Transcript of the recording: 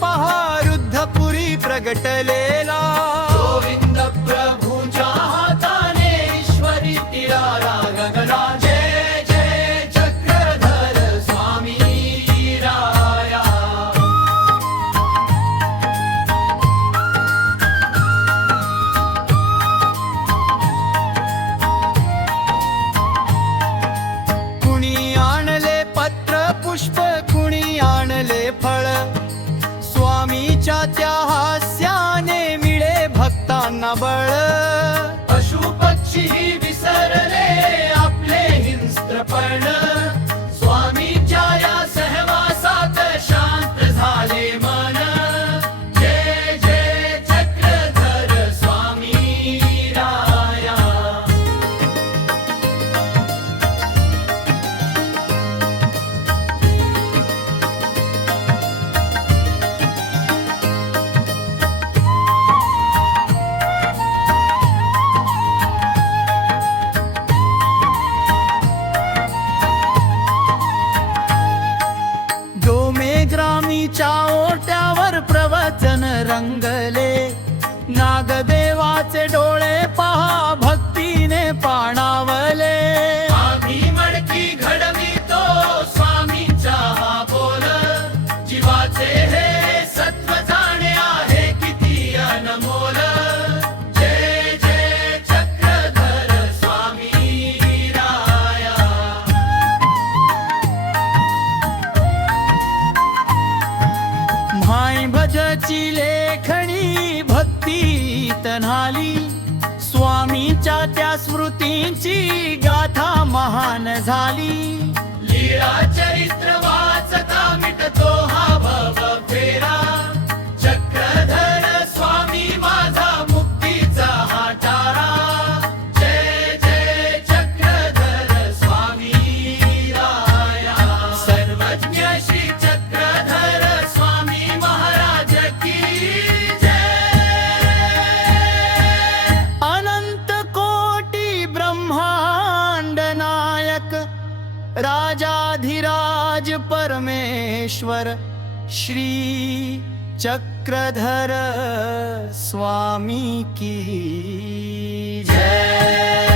पहा रुद्धपुरी प्रगटलेला, गोविंद प्रभूच्या हाताने ईश्वरी तिरारा गगना, जय जय चक्रधर स्वामी राया. कुणी आणले पत्र पुष्प, कुणी आणले फळ, स्वामीच्या त्या हास्याने मिळे भक्तांना बळ. पशु पक्षी विसरले आपले हिंस्त्रपण, स्वामीच्या या सहवासात शांत झाले मन. जय जय चक्रधर स्वामी राया. ग्रामीच्या ओट्यावर प्रवचन रंगले, नागदेवाचे डोळे पहा भक्तीने पाणावले. आम्ही मडकी घडवितो स्वामींचा हा बोल, जीवाचे हे सत्व जाणे आहे किती अनमोल. जय जय चक्रधर स्वामी राया. म्हाय भजची लेखणी भक्तीत न्हाली, स्वामीच्या त्या स्मृतींची गाथा महान झाली. लीळा चरित्र वाचता मिटतो हा भव फेरा, चक्रधर स्वामी माझा मुक्तीचा हा तारा. जय जय चक्रधर स्वामी राया. सर्वज्ञ श्री चक्रधर स्वामी महाराज की जय. अनंत कोटी ब्रह्मांड नायक, राजाधिराज परमेश्वर, श्री चक्रधर स्वामी की जय.